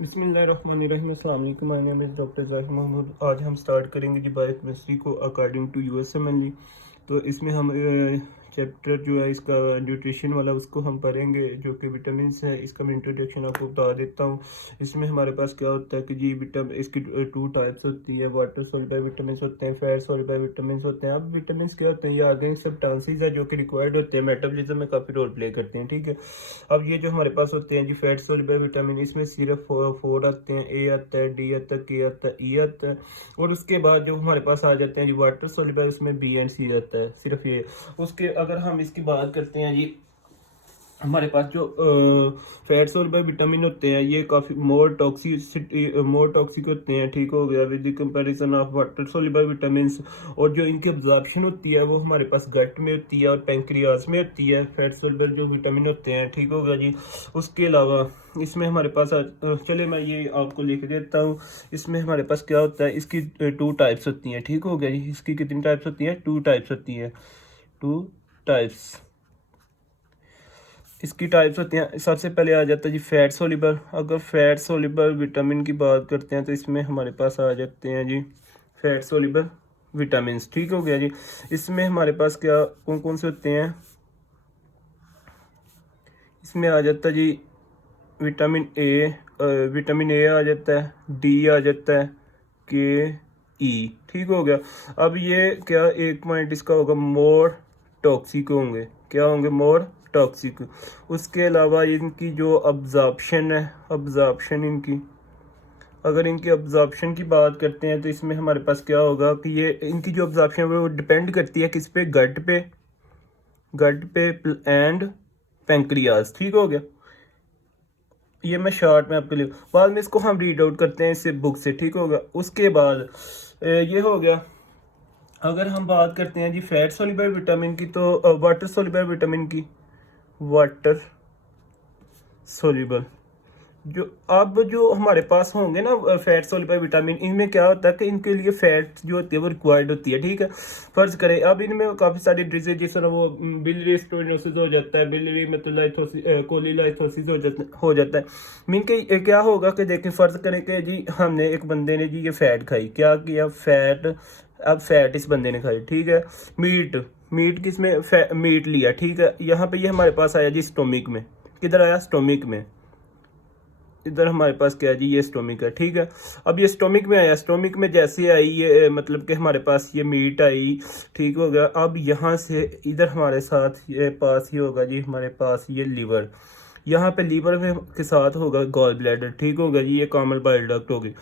बिस्मिल्लाहिर्रहमानिर्रहीम। अस्सलाम वालेकुम। माय नेम इज़ डॉक्टर ज़ाहिर महमूद। आज हम स्टार्ट करेंगे जी बायोकेमिस्ट्री को अकॉर्डिंग टू यूएसएमएल। तो इसमें हम चैप्टर जो है इसका न्यूट्रिशन वाला उसको हम पढ़ेंगे, जो कि विटामिन है। इसका मैं इंट्रोडक्शन आपको बता देता हूँ। इसमें हमारे पास क्या होता है कि जी विटामिन इसकी टू टाइप्स होती है। वाटर सॉल्युबल विटामिन होते हैं, फैट सॉल्युबल विटामिन होते हैं। अब विटामिन क्या होते हैं, ये ऑर्गेनिक सब्सटेंसेस है जो कि रिक्वायर्ड होते हैं, मेटाबॉलिज्म में काफ़ी रोल प्ले करते हैं। ठीक है। अब ये जो हमारे पास होते हैं जी फैट सॉल्युबल विटामिन, इसमें सिर्फ फोर आते हैं। ए आता है, डी आता है, के आता है, ई आता है। और उसके बाद जो हमारे पास आ जाते हैं जी वाटर सॉल्युबल, उसमें बी एंड सी आता है, सिर्फ ये। उसके अगर हम इसकी बात करते हैं जी, हमारे पास जो फैट सॉल्युबल विटामिन होते हैं ये काफ़ी मोर टॉक्सिक होते हैं। ठीक हो गया, with the comparison of water soluble vitamin. और जो इनकी अब्जॉर्प्शन होती है वो हमारे पास गट में होती है और पेंक्रियाज में होती है, फैट सॉल्युबल जो विटामिन होते हैं। ठीक हो गया जी। उसके अलावा इसमें हमारे पास चले मैं ये आपको लिख देता हूँ। इसमें हमारे पास क्या होता है, इसकी टू टाइप्स होती हैं। ठीक हो गया जी। इसकी कितनी टाइप्स होती हैं? टू टाइप्स होती हैं। टू टाइप्स इसकी टाइप्स होती हैं। सबसे पहले आ जाता है जी फैट सोल्यूबल। अगर फैट सोल्यूबल विटामिन की बात करते हैं तो इसमें हमारे पास आ जाते हैं जी फैट सोल्यूबल विटामिन। ठीक हो गया जी। इसमें हमारे पास क्या कौन कौन से होते हैं? इसमें आ जाता है जी विटामिन ए। विटामिन ए आ जाता है, डी आ जाता है, के, ई। ठीक हो गया। अब ये क्या एक पॉइंट इसका होगा, मोर टॉक्सिक होंगे। क्या होंगे? More toxic. उसके अलावा इनकी जो अब्जॉर्प्शन है, अब्जॉर्प्शन इनकी, अगर इनकी अब्जॉर्प्शन की बात करते हैं तो इसमें हमारे पास क्या होगा कि ये इनकी जो अब्जॉर्प्शन है वो डिपेंड करती है किस पे? गट पे, गट पे एंड पेंक्रियाज। ठीक हो गया। ये मैं शॉर्ट में आपके लिए, बाद में इसको हम रीड आउट करते हैं इससे बुक से। ठीक होगा। उसके बाद ये हो गया। अगर हम बात करते हैं जी फैट सोल्युबल विटामिन की, तो वाटर सोल्युबल विटामिन की, वाटर सोल्युबल जो अब जो हमारे पास होंगे ना फैट सोल्युबल विटामिन, इनमें क्या होता है कि इनके लिए फैट जो होती है वो रिक्वायर्ड होती है। ठीक है। फर्ज करें अब इनमें काफ़ी सारी डिजीज, जिस तरह वो बिलियरी स्टोनोसिस हो जाता है, बिलियरी मेटोलाइथोसिस, कोलीलाइथोसिस हो जाता है। मीन के क्या होगा कि देखिए फ़र्ज करें कि जी हमने एक बंदे ने जी ये फैट खाई, क्या किया? फैट। अब फैट इस बंदे ने खाई। ठीक है। मीट, मीट किस में? मीट लिया। ठीक है। यहाँ पे ये हमारे पास आया जी स्टोमिक में। किधर आया? स्टोमिक में। इधर हमारे पास क्या है जी? ये स्टोमिक है। ठीक है। अब ये स्टोमिक में आया, स्टोमिक में जैसे आई ये मतलब कि हमारे पास ये मीट आई। ठीक हो गया। अब यहाँ से इधर हमारे साथ ये पास ही होगा जी, हमारे पास ये लीवर। यहाँ पे लीवर में के साथ होगा गॉल ब्लैडर। ठीक होगा जी। ये कॉमन बाइल डक्ट होगी।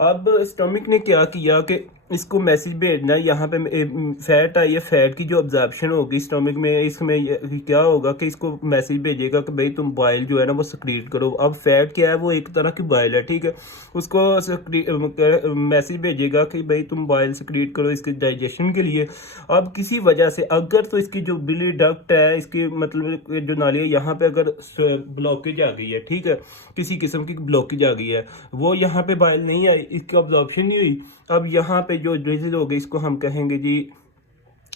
अब स्टोमिक ने क्या किया कि इसको मैसेज भेजना है, यहाँ पे फैट आई है, फैट की जो ऑब्जॉर्प्शन होगी स्टोमिक में, इसमें क्या होगा कि इसको मैसेज भेजेगा कि भाई तुम बाइल जो है ना वो सक्रीट करो। अब फैट क्या है? वो एक तरह की बाइल है। ठीक है। उसको मैसेज भेजेगा कि भाई तुम बाइल सक्रीट करो इसके डाइजेशन के लिए। अब किसी वजह से अगर तो इसकी जो बिली डक्ट है, इसकी मतलब जो नाली है, यहाँ पे अगर ब्लॉकेज आ गई है, ठीक है, किसी किस्म की ब्लॉकेज आ गई है, वो यहाँ पे बाइल नहीं आई, इसकी ऑब्जॉर्प्शन नहीं हुई। अब यहाँ पे जो डिजीज हो गई इसको हम कहेंगे जी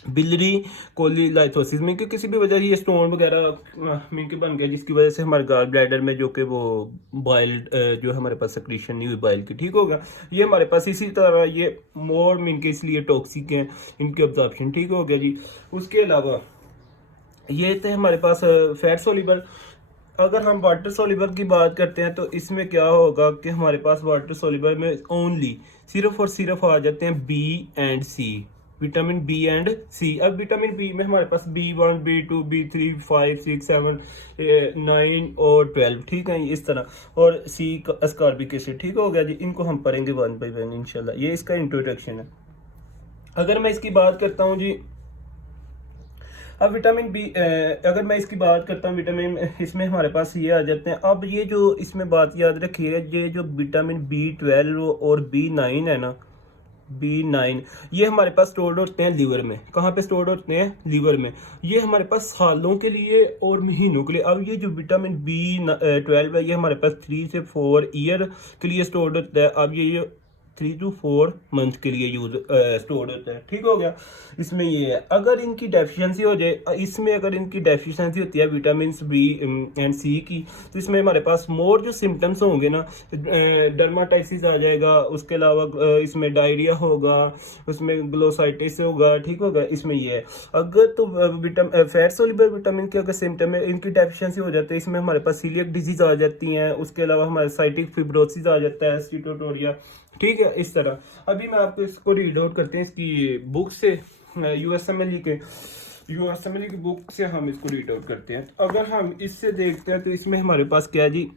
बिलरी कोलीलाइथोसिस। में कि किसी भी वजह से ये स्टोन वगैरह में के बन गया, जिसकी वजह से हमारे गाल ब्लैडर में जो कि वो बाइल जो हमारे पास सक्रीशन नहीं हुई बाइल की। ठीक होगा। ये हमारे पास इसी तरह ये मोर मिन के इसलिए टॉक्सिक हैं, इनकी ऑब्जॉर्प्शन। ठीक हो गया जी। उसके अलावा ये थे हमारे पास फैट सोल्यूबल। अगर हम वाटर सोल्यूबल की बात करते हैं तो इसमें क्या होगा कि हमारे पास वाटर सोल्यूबल में ओनली सिर्फ और सिर्फ आ जाते हैं B and C, vitamin B and C. अब विटामिन बी में हमारे पास B1, B2, B3, 5, 6, 7, 9 और 12। ठीक है, इस तरह। और सी अस्कॉर्बिक एसिड। ठीक हो गया जी। इनको हम पढ़ेंगे वन बाई वन इंशाल्लाह। ये इसका इंट्रोडक्शन है। अगर मैं इसकी बात करता हूँ जी, अब विटामिन बी अगर मैं इसकी बात करता हूँ, विटामिन इसमें हमारे पास ये आ जाते हैं। अब ये जो इसमें बात याद रखिए, ये जो विटामिन B12 और B9 है ना, B9, ये हमारे पास स्टोर्ड होते हैं लीवर में। कहाँ पे स्टोर्ड होते हैं? लीवर में। ये हमारे पास सालों के लिए और महीनों के लिए। अब ये जो विटामिन B12 है ये हमारे पास 3 से 4 ईयर के लिए स्टोर्ड होता है। अब ये 3 to 4 मंथ के लिए यूज स्टोर होता है। ठीक हो गया। इसमें ये है, अगर इनकी डेफिशिएंसी हो जाए, इसमें अगर इनकी डेफिशिएंसी होती है विटामिन बी एंड सी की, तो इसमें हमारे पास मोर जो सिम्टम्स होंगे ना, डर्माटाइसिस आ जाएगा, उसके अलावा इसमें डायरिया होगा, उसमें ग्लोसाइटिस होगा। ठीक होगा। इसमें ये है, अगर तो फैट सोल्यूबल विटामिन के अगर सिम्टम है, इनकी डेफिशिएंसी हो जाती है, इसमें हमारे पास सीलियक डिजीज आ जाती है, उसके अलावा हमारे साइटिक फिब्रोसिस आ जाता है, स्टीटोटोरिया। ठीक है। इस तरह अभी मैं आपको इसको रीड आउट करते हैं इसकी बुक से, यूएसएमएल की बुक से हम इसको रीड आउट करते हैं। अगर हम इससे देखते हैं तो इसमें हमारे पास क्या है जी,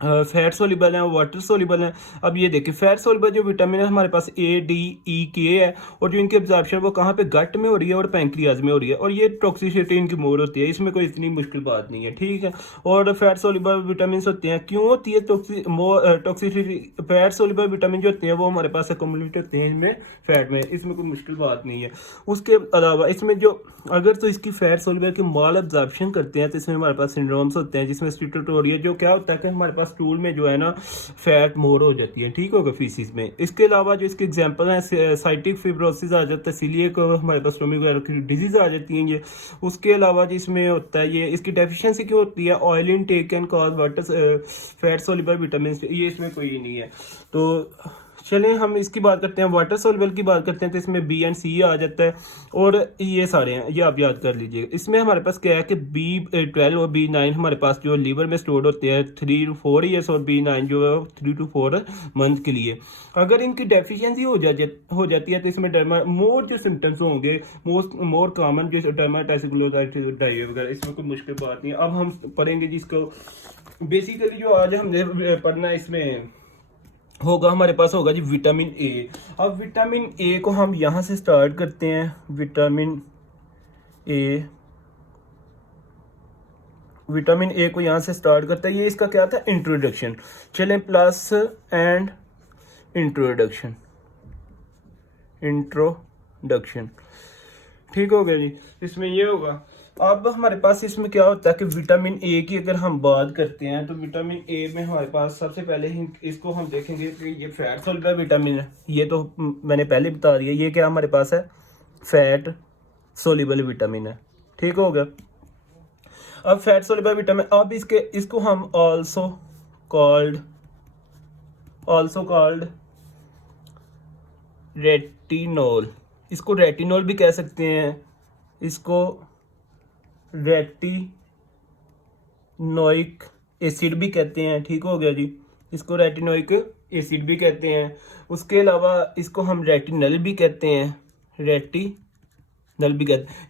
फैट सोल्यूबल है, वाटर सोल्यूबल है। अब ये देखिए, फैट सोल्यूबल जो विटामिन है हमारे पास ए, डी, ई, के है, और जो इनकी एब्जॉर्प्शन वो कहाँ पे, गट में हो रही है और पैंक्रियाज में हो रही है, और ये टॉक्सिसिटी इनकी मोर होती है, इसमें कोई इतनी मुश्किल बात नहीं है। ठीक है। और फैट सोल्यूबल विटामिन होते हैं, क्यों होती है टॉक्सिसिटी, फैट सोल्यूबल विटामिन जो होते हैं वो हमारे पास एक्युमुलेट होते हैं इनमें फैट में, इसमें कोई मुश्किल बात नहीं है। उसके अलावा इसमें जो अगर तो इसकी फैट सोल्यूबल की माल एब्जॉर्प्शन करते हैं तो इसमें हमारे पास सिंड्रोम्स होते हैं, जिसमें स्टीटोटोरिया, जो क्या होता है कि हमारे पास स्टूल में जो है ना फैट मोर हो जाती है। ठीक होगा, फीसिस में। इसके अलावा जो इसके एग्जांपल हैं, साइटिक फिब्रोसिस आ जाता है, सीलियक, हमारे पास स्टोमिक वगैरह की डिजीज आ जाती हैं ये। उसके अलावा जिसमें होता है ये, इसकी डेफिशिएंसी क्यों होती है, oil intake can cause water fat soluble vitamin, ये इसमें कोई नहीं है। तो चलें हम इसकी बात करते हैं, वाटर सोल्यूबल की बात करते हैं, तो इसमें बी एंड सी आ जाता है, और ये सारे हैं, ये आप याद कर लीजिएगा। इसमें हमारे पास क्या है कि B12 और B9 हमारे पास जो लीवर में स्टोर होते हैं 3 to 4 ईयर्स, और B9 जो है 3 to 4 मंथ के लिए। अगर इनकी डेफिशिएंसी हो जाती है तो इसमें मोर जो सिम्टम्स होंगे, मोर कॉमन जो डर्माटाइसिस, ग्लोसाइटिस, डायरिया वगैरह, इसमें कोई मुश्किल बात नहीं है। अब हम पढ़ेंगे जिसको बेसिकली जो आज हमने पढ़ना है, इसमें होगा हमारे पास होगा जी विटामिन ए। अब विटामिन ए को हम यहाँ से स्टार्ट करते हैं। विटामिन ए को यहाँ से स्टार्ट करते हैं। ये इसका क्या था, इंट्रोडक्शन। चलें, प्लस एंड इंट्रोडक्शन। ठीक हो गया जी। इसमें ये होगा। अब हमारे पास इसमें क्या होता है कि विटामिन ए की अगर हम बात करते हैं तो विटामिन ए में हमारे पास सबसे पहले ही इसको हम देखेंगे कि ये फैट सोल्यूबल विटामिन है। ये तो मैंने पहले बता दिया, ये क्या हमारे पास है, फैट सोल्यूबल विटामिन है। ठीक हो गया। अब फैट सोल्यूबल विटामिन, अब इसको हम ऑल्सो कॉल्ड रेटिनोल, इसको रेटिनोल भी कह सकते हैं, इसको रेटिनोइक एसिड भी कहते हैं। ठीक हो गया जी। इसको रेटिनोइक एसिड भी कहते हैं। उसके अलावा इसको हम रेटिनल भी कहते हैं, ये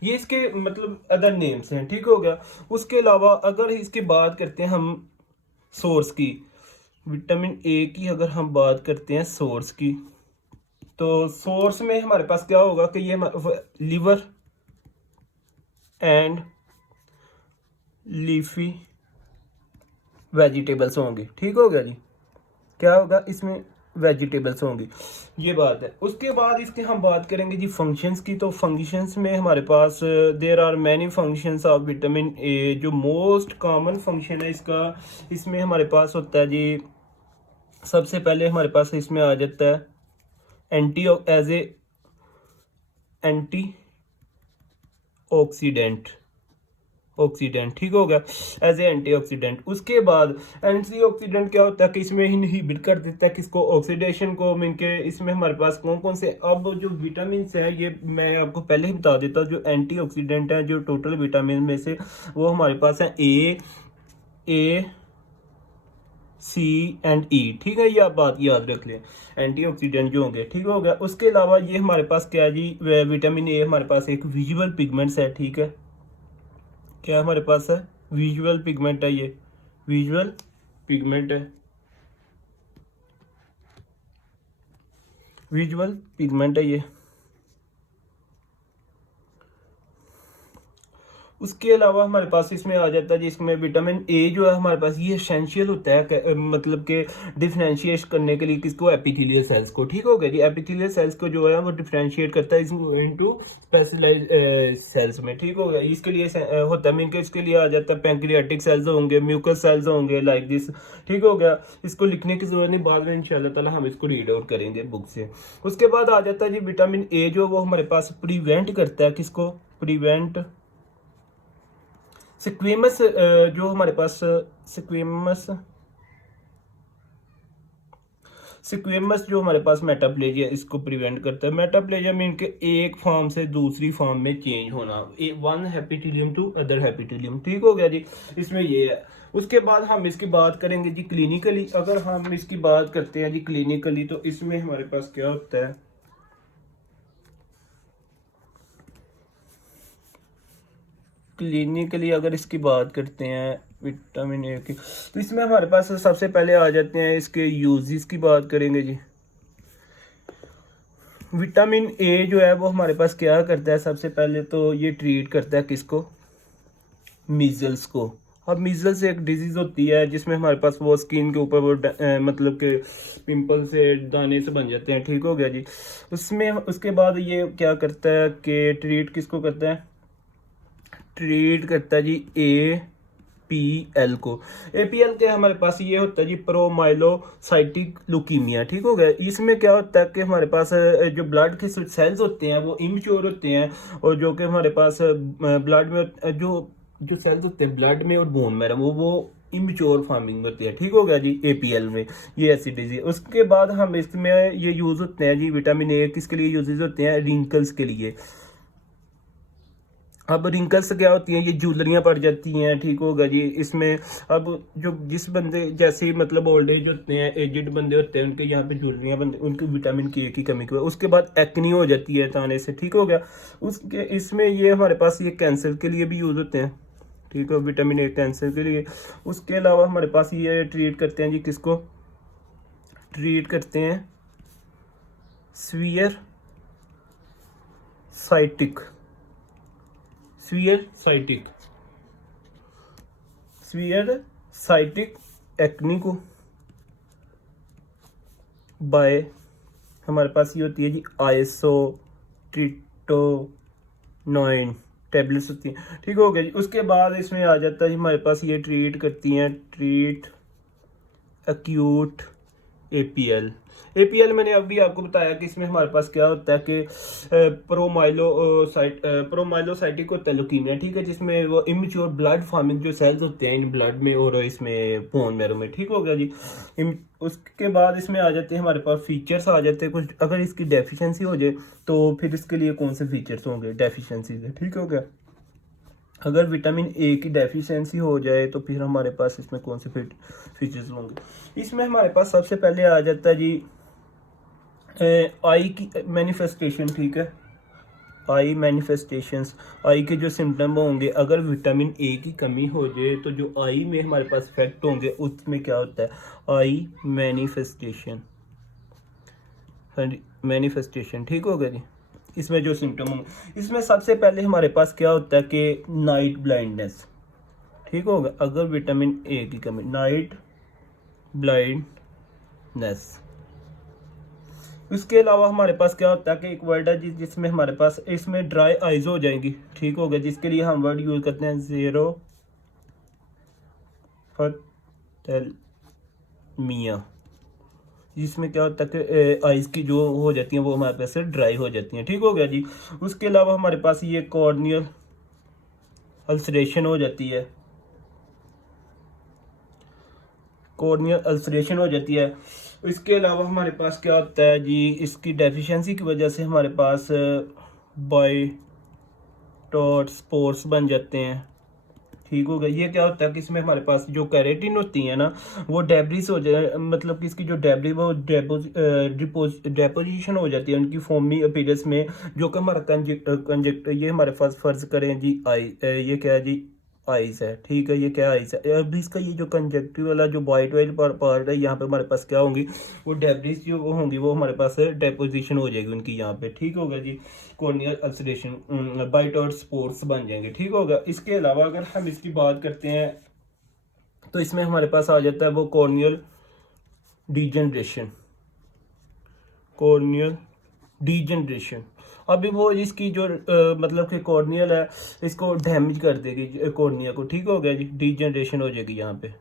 इसके मतलब अदर नेम्स हैं। ठीक हो गया। उसके अलावा अगर इसकी बात करते हैं हम सोर्स की, विटामिन ए की अगर हम बात करते हैं सोर्स की, तो सोर्स में हमारे पास क्या होगा कि ये लिवर एंड लीफी वेजिटेबल्स होंगे। ठीक हो गया जी। क्या होगा, इसमें वेजिटेबल्स होंगी, ये बात है। उसके बाद इसके हम बात करेंगे जी फंक्शंस की। तो फंक्शंस में हमारे पास there are many functions of vitamin A. जो मोस्ट कॉमन फंक्शन है इसका, इसमें हमारे पास होता है जी, सबसे पहले हमारे पास इसमें आ जाता है एज ए एंटी ऑक्सीडेंट। ठीक हो गया, एज ए एंटीऑक्सीडेंट। उसके बाद एंटीऑक्सीडेंट क्या होता है कि इसमें इनहिबिट कर देता है किसको, ऑक्सीडेशन को। इनके इसमें हमारे पास कौन कौन से, अब जो विटामिन है ये मैं आपको पहले ही बता देता, जो एंटीऑक्सीडेंट है जो टोटल विटामिन में से, वो हमारे पास है ए, सी एंड ई। ठीक है, ये आप बात याद रख लें, एंटीऑक्सीडेंट जो होंगे। ठीक हो गया। उसके अलावा ये हमारे पास क्या है जी, विटामिन ए हमारे पास एक विजुअल पिगमेंट्स है। ठीक है, क्या हमारे पास है, विजुअल पिगमेंट है, ये विजुअल पिगमेंट है, ये। उसके अलावा हमारे पास इसमें आ जाता है जी, इसमें विटामिन ए जो है हमारे पास ये एसेंशियल होता है मतलब कि डिफरेंशिएट करने के लिए किसको, एपिथेलियल सेल्स को। ठीक हो गया जी, एपिथेलियल सेल्स को जो है वो डिफरेंशिएट करता है इनटू स्पेशलाइज्ड सेल्स में। ठीक हो गया, इसके लिए होता है मीन के इसके लिए आ जाता है पैंक्रियाटिक सेल्स होंगे, म्यूकस सेल्स होंगे लाइक दिस। ठीक हो गया, इसको लिखने की जरूरत नहीं, बाद में इंशाल्लाह ताला हम इसको रीड आउट करेंगे बुक से। उसके बाद आ जाता है जी विटामिन ए जो वो हमारे पास प्रिवेंट करता है किसको, प्रिवेंट सिक्वेमस जो हमारे पास सिक्वेमस जो हमारे पास मेटाप्लेजिया इसको प्रिवेंट करता है। मेटाप्लेजिया मीन के एक फॉर्म से दूसरी फॉर्म में चेंज होना, वन हैपिटिलियम टू अदर हैपिटिलियम। ठीक हो गया जी, इसमें ये है। उसके बाद हम इसकी बात करेंगे जी क्लिनिकली। अगर हम इसकी बात करते हैं जी क्लिनिकली तो इसमें हमारे पास क्या होता है, क्लिनिकली अगर इसकी बात करते हैं विटामिन ए की, तो इसमें हमारे पास सबसे पहले आ जाते हैं इसके यूजेस की बात करेंगे जी। विटामिन ए जो है वो हमारे पास क्या करता है, सबसे पहले तो ये ट्रीट करता है किसको, मीजल्स को। अब मीजल्स एक डिजीज होती है जिसमें हमारे पास वो स्किन के ऊपर वो मतलब के पिंपल से दाने से बन जाते हैं। ठीक हो गया जी, उसमें उसके बाद ये क्या करता है कि ट्रीट किसको करता है, ट्रीट करता है जी APL को। APL के हमारे पास ये होता है जी प्रोमाइलोसाइटिक लुकीमिया। ठीक हो गया, इसमें क्या होता है कि हमारे पास जो ब्लड के सेल्स होते हैं वो इमच्योर होते हैं, और जो कि हमारे पास ब्लड में जो सेल्स होते हैं ब्लड में और बोन में वो इमच्योर फार्मिंग होती है। ठीक हो गया जी, APL में ये ऐसी डिजीज। उसके बाद हम इसमें ये यूज होते हैं जी विटामिन ए किसके लिए यूजेस होते हैं, रिंकल्स के लिए। अब रिंकल्स क्या होती हैं, ये झुर्रियाँ पड़ जाती हैं। ठीक होगा जी, इसमें अब जो जिस बंदे जैसे मतलब ओल्ड एज होते हैं, एजिड बंदे होते हैं, उनके यहाँ पे झुर्रियाँ बनते, उनकी विटामिन के की कमी की। उसके बाद एक्नी हो जाती है ताने से। ठीक हो गया, उसके इसमें ये हमारे पास ये कैंसर के लिए भी यूज़ होते हैं। ठीक है, विटामिन ए कैंसर के लिए। उसके अलावा हमारे पास ये ट्रीट करते हैं जी किसको, ट्रीट करते हैं स्वीयर साइटिक एक्नी को बाय हमारे पास ये होती है जी आइसोट्रिटोनोइन टैबलेट्स होती हैं। ठीक हो गया जी, उसके बाद इसमें आ जाता है जी हमारे पास ये ट्रीट करती हैं, ट्रीट एक्यूट APL मैंने अभी आपको बताया कि इसमें हमारे पास क्या होता है कि प्रोमाइलोसाइटिक होता है लुकीमिया। ठीक है, जिसमें वो इमेच्योर ब्लड फॉर्मिंग जो सेल्स होते हैं इन ब्लड में और इसमें बोन मैरो में। ठीक हो गया जी, उसके बाद इसमें आ जाते हैं हमारे पास फीचर्स आ जाते हैं कुछ। अगर इसकी डेफिशिएंसी हो जाए तो फिर इसके लिए कौन से फीचर्स होंगे डेफिशिएंसी के। ठीक हो गया, अगर विटामिन ए की डेफिशिएंसी हो जाए तो फिर हमारे पास इसमें कौन से फीचर्स होंगे। इसमें हमारे पास सबसे पहले आ जाता है जी आई की मैनिफेस्टेशन। ठीक है, आई मैनिफेस्टेशंस, आई के जो सिम्टम होंगे, अगर विटामिन ए की कमी हो जाए तो जो आई में हमारे पास इफेक्ट होंगे उसमें क्या होता है, आई मैनिफेस्टेशन। ठीक हो गया जी, इसमें जो सिम्टम होंगे, इसमें सबसे पहले हमारे पास क्या होता है कि नाइट ब्लाइंडनेस। ठीक होगा, अगर विटामिन ए की कमी, नाइट ब्लाइंडनेस। इसके अलावा हमारे पास क्या होता है कि एक वर्ड है जिसमें हमारे पास इसमें ड्राई आइज हो जाएंगी। ठीक हो गया, जिसके लिए हम वर्ड यूज करते हैं ज़ेरोफथैल्मिया, जिसमें क्या होता है कि आइज की जो हो जाती हैं वो हमारे पास ड्राई हो जाती हैं। ठीक हो गया जी, उसके अलावा हमारे पास ये कॉर्नियल अल्सरेशन हो जाती है, कॉर्नियल अल्सरेशन हो जाती है। इसके अलावा हमारे पास क्या होता है जी, इसकी डेफिशिएंसी की वजह से हमारे पास बायोटॉट स्पोर्स बन जाते हैं। ठीक हो गया, ये क्या होता है कि इसमें हमारे पास जो कैरेटिन होती है ना वो डेब्रिस हो जाए, मतलब कि इसकी जो डेब्री वो डेपोजिशन हो जाती है उनकी फोमी अपीयरेंस में, जो कि हमारा कंजेक्ट ये हमारे पास फर्ज करें जी आई ये क्या है जी आइस है, ठीक है, ये क्या आइस है। अब इसका ये जो कंजक्टिव वाला जो वाइट वाइट पार्ट है, यहाँ पे हमारे पास क्या होंगी, वो डेब्रिस जो वो होंगी, वो हमारे पास डेपोजिशन हो जाएगी उनकी यहाँ पे, ठीक होगा जी। कॉर्नियल अल्सरेशन, बाइट और स्पोर्स बन जाएंगे, ठीक होगा। इसके अलावा अगर हम इसकी बात करते हैं तो इसमें हमारे पास आ जाता है वो कॉर्नियल डीजनरेशन, कॉर्नियल डीजनरेशन। अभी वो इसकी जो मतलब कि कॉर्नियल है इसको डैमेज कर देगी कॉर्निया को, ठीक हो गया जी, डीजनरेशन हो जाएगी यहाँ पे,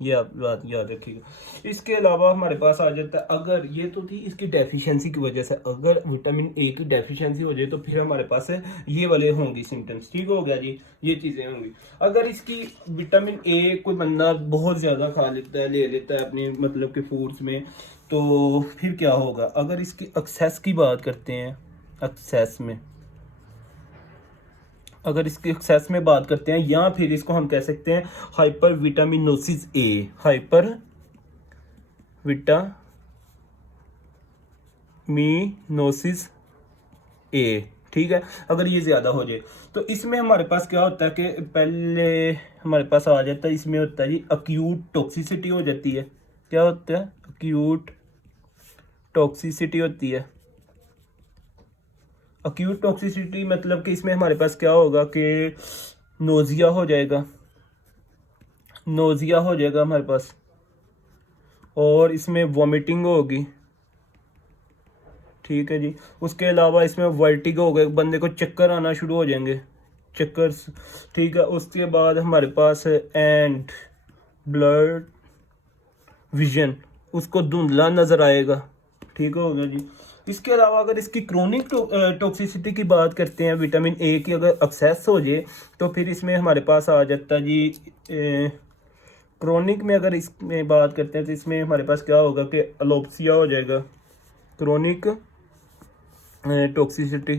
ये आप बात याद रखिएगा। इसके अलावा हमारे पास आ जाता है, अगर ये तो थी इसकी डेफिशिएंसी की वजह से, अगर विटामिन ए की डेफिशिएंसी हो जाए तो फिर हमारे पास ये वाले होंगी सिम्टम्स, ठीक हो गया जी, ये चीज़ें होंगी। अगर इसकी विटामिन ए कोई बंदा बहुत ज़्यादा खा लेता है, ले लेता है अपने मतलब के फूड्स में, तो फिर क्या होगा। अगर इसकी एक्सेस की बात करते हैं, एक्सेस में, अगर इसके एक्सेस में बात करते हैं, या फिर इसको हम कह सकते हैं हाइपर विटामिनोसिस ए, हाइपर विटामिनोसिस ए, ठीक है। अगर ये ज़्यादा हो जाए तो इसमें हमारे पास क्या होता है कि पहले हमारे पास आ जाता है, इसमें होता है जी अक्यूट टॉक्सिसिटी हो जाती है। क्या होता है, अक्यूट टॉक्सिसिटी होती है। अक्यूट टॉक्सिसिटी मतलब कि इसमें हमारे पास क्या होगा कि नोज़िया हो जाएगा, नोज़िया हो जाएगा हमारे पास, और इसमें वॉमिटिंग होगी, ठीक है जी। उसके अलावा इसमें वर्टिगो हो गया, बंदे को चक्कर आना शुरू हो जाएंगे, चक्कर, ठीक है। उसके बाद हमारे पास एंड ब्लड विजन, उसको धुंधला नज़र आएगा, ठीक हो गया जी। इसके अलावा अगर इसकी क्रोनिक टॉक्सिसिटी की बात करते हैं, विटामिन ए की अगर एक्सेस हो जाए तो फिर इसमें हमारे पास आ जाता है जी क्रोनिक में अगर इसमें बात करते हैं तो इसमें हमारे पास क्या होगा कि अलोप्सिया हो जाएगा, क्रोनिक टॉक्सिसिटी।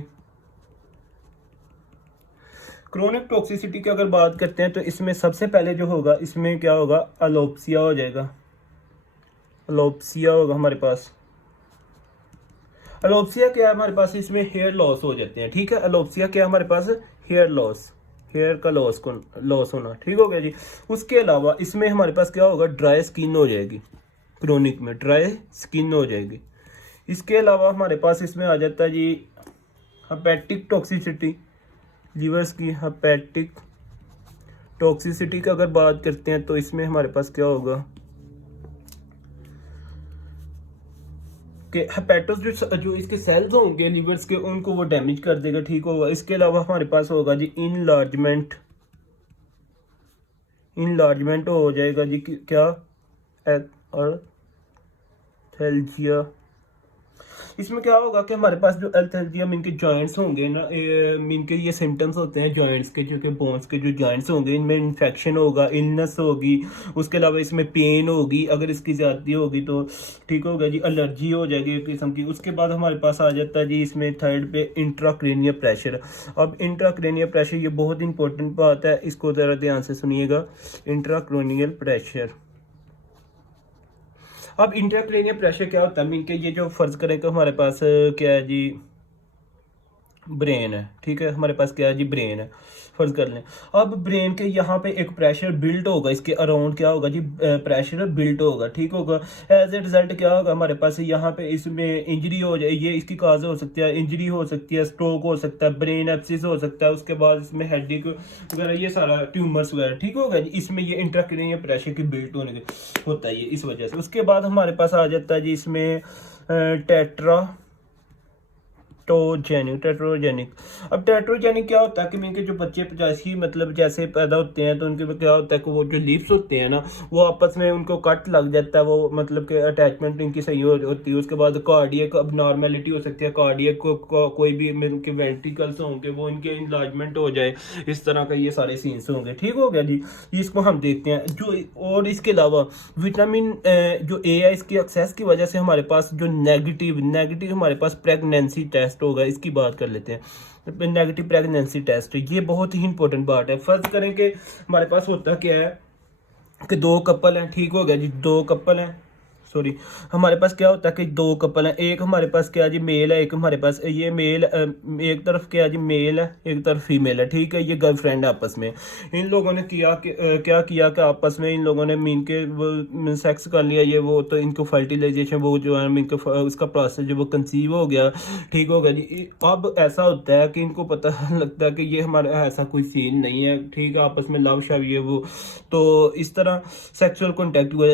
क्रोनिक टॉक्सिसिटी की अगर बात करते हैं तो इसमें सबसे पहले जो होगा, इसमें क्या होगा, अलोप्सिया हो जाएगा, अलोप्सिया होगा हमारे पास। अलोप्सिया क्या है हमारे पास, इसमें हेयर लॉस हो जाते हैं, ठीक है। अलोप्सिया क्या है हमारे पास, हेयर लॉस, हेयर का लॉस होना, ठीक हो गया जी। उसके अलावा इसमें हमारे पास क्या होगा, ड्राई स्किन हो जाएगी, क्रोनिक में ड्राई स्किन हो जाएगी। इसके अलावा हमारे पास इसमें आ जाता है जी हेपेटिक टॉक्सिसिटी, लीवर्स की हेपेटिक टॉक्सिसिटी की अगर बात करते हैं तो इसमें हमारे पास क्या होगा कि हेपेटोस जो इसके सेल्स होंगे लीवर्स के, उनको वो डैमेज कर देगा, ठीक होगा। इसके अलावा हमारे पास होगा जी इनलार्जमेंट, इनलार्जमेंट हो जाएगा जी क्या, एर्थेल्जिया। इसमें क्या होगा कि हमारे पास जो एर्थेल्जिया इनके जॉइंट्स होंगे ना, इनके ये सिम्टम्स होते हैं जॉइंट्स के, जो कि बोन्स के जो जॉइंट्स होंगे, इनमें इन्फेक्शन होगा, इलनेस होगी। उसके अलावा इसमें पेन होगी, अगर इसकी ज़्यादती होगी तो, ठीक होगा जी, एलर्जी हो जाएगी एक किस्म की। उसके बाद हमारे पास आ जाता है जी इसमें थर्ड पे इंट्राक्रेनियल प्रेशर। अब इंट्राक्रेनियल प्रेशर ये बहुत इंपॉर्टेंट बात है, इसको ज़रा ध्यान से सुनिएगा, इंट्राक्रेनियल प्रेशर। अब इंट्राक्रेनियल प्रेशर क्या होता है, मीन के ये जो फर्ज करें तो हमारे पास क्या है जी, ब्रेन है, ठीक है, हमारे पास क्या है जी, ब्रेन है, फर्ज कर लें। अब ब्रेन के यहाँ पे एक प्रेशर बिल्ट होगा, इसके अराउंड क्या होगा जी, प्रेशर बिल्ट होगा, ठीक होगा। एज ए रिजल्ट क्या होगा हमारे पास यहाँ पे, इसमें इंजरी हो जाए, ये इसकी काज हो सकती है, इंजरी हो सकती है, स्ट्रोक हो सकता है, ब्रेन एब्सिस हो सकता है, उसके बाद इसमें हेडेक वगैरह, ये सारा ट्यूमर्स वगैरह, ठीक होगा जी। इसमें ये इंट्राक्रेनियल प्रेशर की बिल्ट होने के होता है ये, इस वजह से। उसके बाद हमारे पास आ जाता है जी इसमें टेट्रोजेनिक। अब टेट्रोजेनिक क्या होता है कि इनके जो बच्चे 85 मतलब जैसे पैदा होते हैं तो उनके क्या होता है कि वो जो लिप्स होते हैं ना, वो आपस में उनको कट लग जाता है, वो मतलब कि अटैचमेंट इनकी सही होती है। उसके बाद कार्डियक अबनॉर्मेलिटी हो सकती है, कार्डियक को कोई भी इनके वेंट्रिकल्स होंगे वो इनके इनलार्जमेंट हो जाए, इस तरह का ये सारे सीन्स होंगे, ठीक हो गया जी। इसको हम देखते हैं जो, और इसके अलावा विटामिन जो ए है, इसकी एक्सेस की वजह से हमारे पास जो नेगेटिव हमारे पास प्रेगनेंसी टेस्ट होगा, इसकी बात कर लेते हैं। नेगेटिव प्रेगनेंसी टेस्ट, ये बहुत ही इंपॉर्टेंट बात है। फर्ज करें कि हमारे पास होता क्या है कि दो कपल हैं, ठीक हो गया जी, दो कपल हैं, सॉरी, हमारे पास क्या होता है कि दो कपल हैं, एक हमारे पास क्या जी मेल है, एक हमारे पास ये मेल, एक तरफ क्या जी मेल है, एक तरफ फीमेल है, ठीक है, ये गर्लफ्रेंड है आपस में। इन लोगों ने किया कि क्या किया कि आपस में इन लोगों ने मीन के वो सेक्स कर लिया, ये वो, तो इनको फर्टिलाइजेशन वो जो है मीन के उसका प्रोसेस जो वो कंसीव हो गया, ठीक हो गया जी। अब ऐसा होता है कि इनको पता लगता है कि ये हमारा ऐसा कोई सीन नहीं है, ठीक है, आपस में लव शव ये वो, तो इस तरह सेक्सुअल कॉन्टैक्ट हुआ,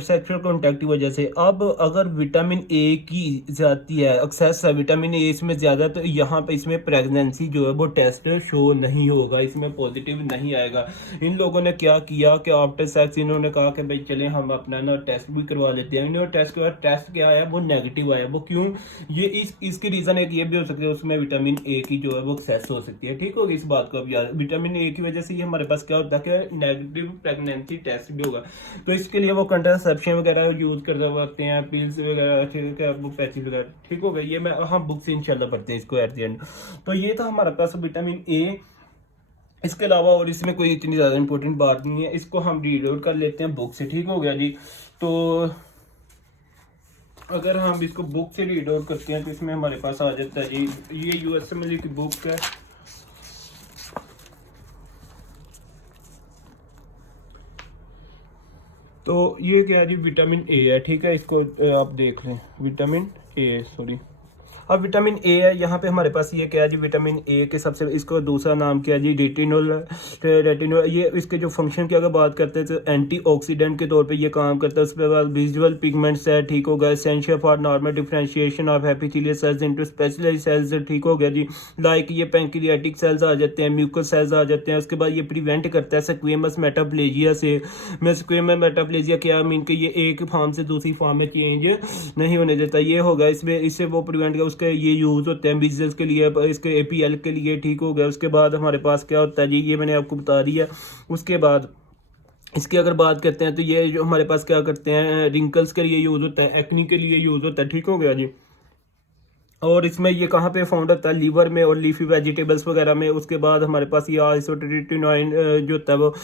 सेक्सुअल कॉन्टैक्ट की वजह से। अब अगर विटामिन ए की जाती है, एक्सेस है विटामिन ए इसमें ज़्यादा, तो यहाँ पे इसमें प्रेगनेंसी जो है वो टेस्ट शो नहीं होगा, इसमें पॉजिटिव नहीं आएगा। इन लोगों ने क्या किया कि आफ्टर सेक्स इन्होंने कहा कि भाई चलें हम अपना ना टेस्ट भी करवा लेते हैं। इन्होंने टेस्ट करवाया, टेस्ट क्या आया, वो नेगेटिव आया। वो क्यों, ये इसकी रीज़न एक ये भी हो सकती है, उसमें विटामिन ए की जो है वो एक्सेस हो सकती है, ठीक होगी। इस बात को अब यार, विटामिन ए की वजह से ये हमारे पास क्या होता है कि नेगेटिव प्रेगनेंसी टेस्ट भी होगा। तो इसके लिए वो कंट्रासेप्शन वगैरह यूज़ कर सकते हैं, पिल्स वगैरह, ठीक है, वो पैचेस वगैरह, ठीक हो गया। ये मैं हम बुक से इंशाल्लाह पढ़ते हैं इसको एट द एंड। तो ये था हमारे पास विटामिन ए। इसके अलावा और इसमें कोई इतनी ज़्यादा इंपॉर्टेंट बात नहीं है, इसको हम रीड आउट कर लेते हैं बुक से, ठीक हो गया जी। तो अगर हम इसको बुक से रीड आउट करते हैं तो इसमें हमारे पास आ जाता है जी, ये यूएसएमएल की बुक है। तो ये क्या है जी, विटामिन ए है, ठीक है, इसको आप देख लें, विटामिन ए, सॉरी। अब विटामिन ए है, यहाँ पे हमारे पास ये क्या है जी, विटामिन ए के सबसे इसको दूसरा नाम क्या है जी, रेटिनोल। रेटिनोल ये इसके जो फंक्शन की अगर बात करते हैं तो एंटीऑक्सीडेंट के तौर पे ये काम करता है। उसके बाद विजुअल पिगमेंट्स है, ठीक हो गया, essential for normal differentiation of epithelial cells into specialised cells, ठीक हो गया जी। लाइक ये पैंक्रियाटिक सेल्स आ जाते हैं, म्यूकस सेल्स आ जाते हैं। उसके बाद ये प्रिवेंट करता है स्क्वेमस मेटाप्लेजिया से। स्क्वेमस मेटाप्लेजिया क्या मीन कि ये एक फॉर्म से दूसरी फॉर्म में चेंज नहीं होने देता, ये होगा इसमें, इससे वो प्रिवेंट कर, उसके ये यूज़ होते हैं बिजनेस के लिए, इसके एपीएल के लिए, ठीक हो गया। उसके बाद हमारे पास क्या होता है जी, ये मैंने आपको बता दिया। उसके बाद इसकी अगर बात करते हैं तो ये जो हमारे पास क्या करते हैं, रिंकल्स के लिए यूज़ होता है, एक्नी के लिए यूज़ होता है, ठीक हो गया जी। और इसमें ये कहाँ पे फाउंड होता है, लीवर में और लीफी वेजिटेबल्स वगैरह में। उसके बाद हमारे पास ये आइसोट्रिटिनोइन जो होता है वो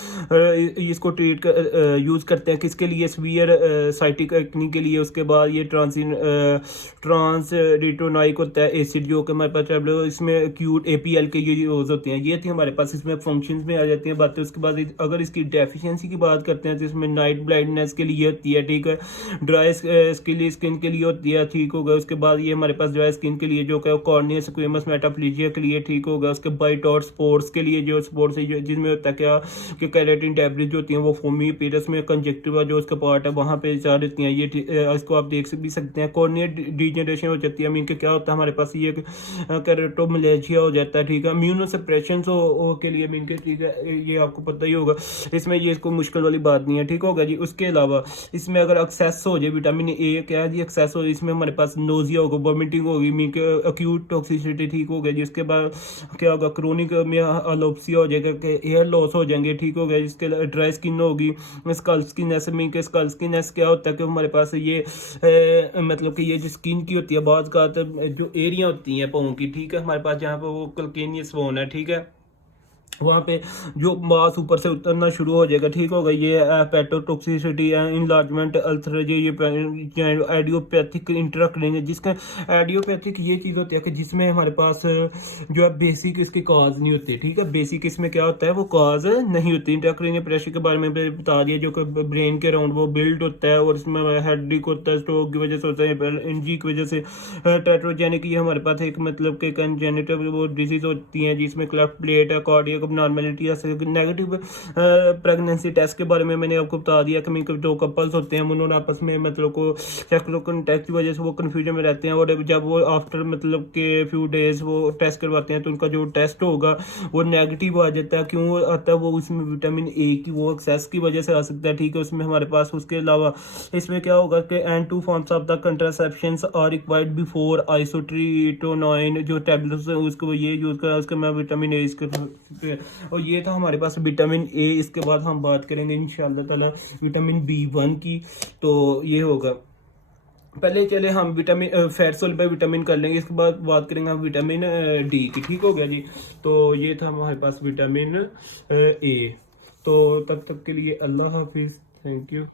इसको ट्रीट कर यूज़ करते हैं किसके लिए, सीवियर साइटिक एक्नी के लिए। उसके बाद ये ट्रांसरिटोनाइक होता है एसिड जो कि हमारे पास टैबलेट, इसमें एक्यूट एपीएल के ये यूज़ होते हैं। ये थी हमारे पास इसमें फंक्शंस में आ जाती हैं बातें। उसके बाद अगर इसकी डेफिशिएंसी की बात करते हैं तो इसमें नाइट ब्लाइंडनेस के लिए होती है, ठीक है, ड्राई स्किन के लिए होती है, ठीक हो गया। उसके बाद ये हमारे पास ड्राई स्किन के लिए जो है कॉर्निया स्क्वेमस मेटाप्लेजिया के लिए, ठीक होगा। उसके बाइट और स्पोर्ट्स के लिए, जो स्पोर्ट्स है जिसमें होता है क्या कि कैरेटिन टैबलेट जो होती हैं वो फोमी पेरस में कंजक्टिवा जो उसका पार्ट है वहाँ पे जा देती हैं। ये इसको आप देख भी सकते हैं, कॉर्निया डिजेनरेशन हो जाती है। मीन के क्या होता है हमारे पास ये कैरेटोमलेजिया हो जाता है, ठीक है, इम्यूनो सप्रेशन के लिए मीन के, ठीक है, ये आपको पता ही होगा। इसमें ये इसको मुश्किल वाली बात नहीं है, ठीक होगा जी। उसके अलावा इसमें अगर एक्सेस हो जाए विटामिन ए, क्या है जी, एक्सेस हो, इसमें हमारे पास नोजिया होगा, वॉमिटिंग होगी, मीन के अक्यूट टॉक्सिसिटी, ठीक हो गया। जिसके बाद क्या होगा, क्रोनिक में अलोप्सिया हो जाएगा, कि हेयर लॉस हो जाएंगे, ठीक हो गया। जिसके ड्राई स्किन होगी, स्कल स्किनेस, मीन के स्कल स्किनेस क्या होता है कि हमारे पास ये मतलब कि ये जो स्किन की होती है बात का जो एरिया होती हैं पाँव की, ठीक है, हमारे पास जहाँ पर वो कैल्केनियस बोन है, ठीक है, वहाँ पे जो मांस ऊपर से उतरना शुरू हो जाएगा, ठीक होगा। ये पेटोटॉक्सिसिटी इनलार्जमेंट अल्सर, ये एडियोपैथिक इंटरक्रेनियल, जिसका एडियोपैथिक ये चीज़ होती है कि जिसमें हमारे पास जो है बेसिक इसकी काज नहीं होती, ठीक है, बेसिक इसमें क्या होता है वो काज नहीं होती। इंटरक्रेनियल प्रेशर के बारे में बता दिया, जो कि ब्रेन के अराउंड वो बिल्ड होता है, और इसमें हेडेक होता है, स्ट्रोक की वजह से होता है, एनजी की वजह से। टेट्रोजेनिक ये हमारे पास एक मतलब कि कंजेनिटल वो डिजीज होती हैं जिसमें क्लेफ्ट प्लेट है, कार्डियक नॉर्मेलिटी या नेगेटिव प्रेगनेंसी टेस्ट के बारे में मैंने आपको बता दिया कि जो कपल्स होते हैं उन्होंने आपस में मतलब को सेक्सुअल कॉन्टैक्ट की वजह से वो कन्फ्यूजन में रहते हैं, और जब वो आफ्टर मतलब के फ्यू डेज वो टेस्ट करवाते हैं तो उनका जो टेस्ट होगा वो नेगेटिव आ जाता है। क्यों आता है वो, उसमें विटामिन ए की वो एक्सेस की वजह से आ सकता है, ठीक है, उसमें हमारे पास। उसके अलावा इसमें क्या होगा कि and two forms of the contraceptions are required before isotretinoin जो टैबलेट्स है उसको ये यूज़ करा, उसके मैं विटामिन ए इसके। और ये था हमारे पास विटामिन ए। इसके बाद हम बात करेंगे इंशाल्लाह ताला विटामिन B1 की। तो ये होगा, पहले चले हम विटामिन फैट सोल्यूबल विटामिन कर लेंगे, इसके बाद बात करेंगे हम विटामिन डी की, ठीक हो गया जी। तो ये था हमारे पास विटामिन ए। तो तब तक के लिए अल्लाह हाफिज़, थैंक यू।